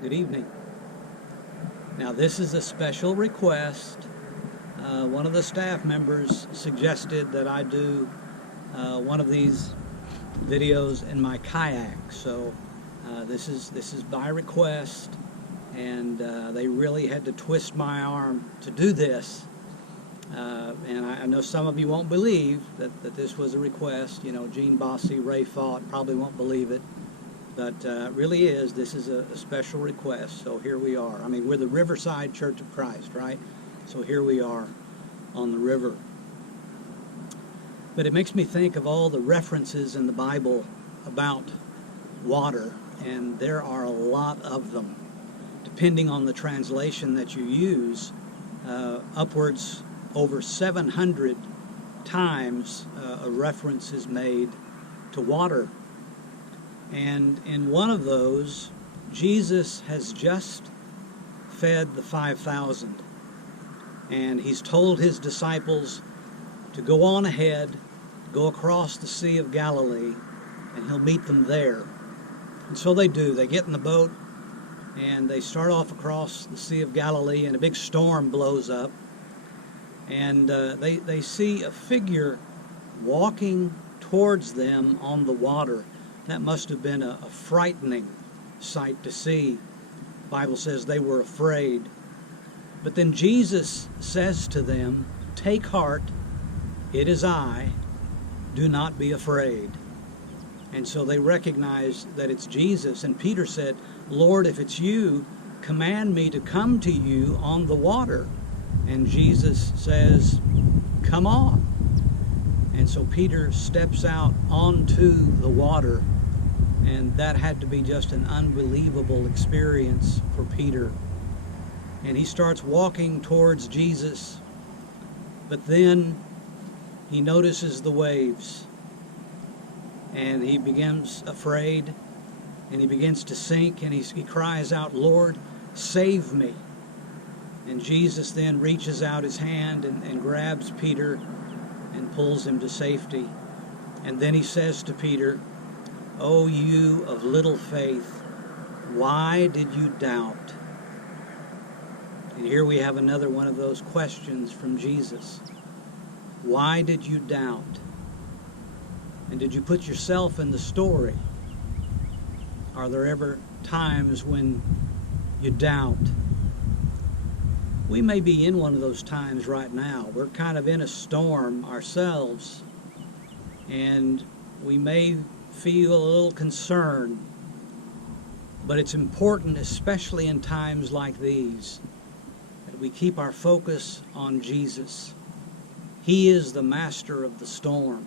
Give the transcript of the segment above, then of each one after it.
Good evening. Now this is a special request. One of the staff members suggested that I do one of these videos in my kayak. So this is by request, and they really had to twist my arm to do this. And I know some of you won't believe that this was a request. You know, Gene Bossy, Ray Fought probably won't believe it. But it really is. This is a special request. So here we are. I mean, we're the Riverside Church of Christ, right? So here we are on the river. But it makes me think of all the references in the Bible about water, and there are a lot of them. Depending on the translation that you use, upwards over 700 times a reference is made to water. And in one of those, Jesus has just fed the 5,000. And he's told his disciples to go on ahead, go across the Sea of Galilee, and he'll meet them there. And so they do. They get in the boat, and they start off across the Sea of Galilee, and a big storm blows up. And they see a figure walking towards them on the water. That must have been a frightening sight to see. The Bible says they were afraid. But then Jesus says to them, "Take heart, it is I, do not be afraid." And so they recognize that it's Jesus. And Peter said, "Lord, if it's you, command me to come to you on the water." And Jesus says, "Come on." And so Peter steps out onto the water. And that had to be just an unbelievable experience for Peter. And he starts walking towards Jesus, but then he notices the waves, and he becomes afraid, and he begins to sink, and he cries out, "Lord, save me." And Jesus then reaches out his hand and grabs Peter and pulls him to safety. And then he says to Peter, "O you of little faith, why did you doubt?" And here we have another one of those questions from Jesus. Why did you doubt? And did you put yourself in the story? Are there ever times when you doubt? We may be in one of those times right now. We're kind of in a storm ourselves, and we may feel a little concern, but it's important, especially in times like these, that we keep our focus on Jesus. He is the master of the storm,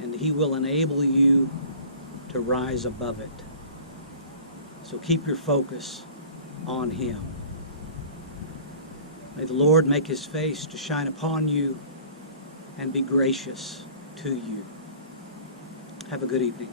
and he will enable you to rise above it. So keep your focus on him. May the Lord make his face to shine upon you and be gracious to you. Have a good evening.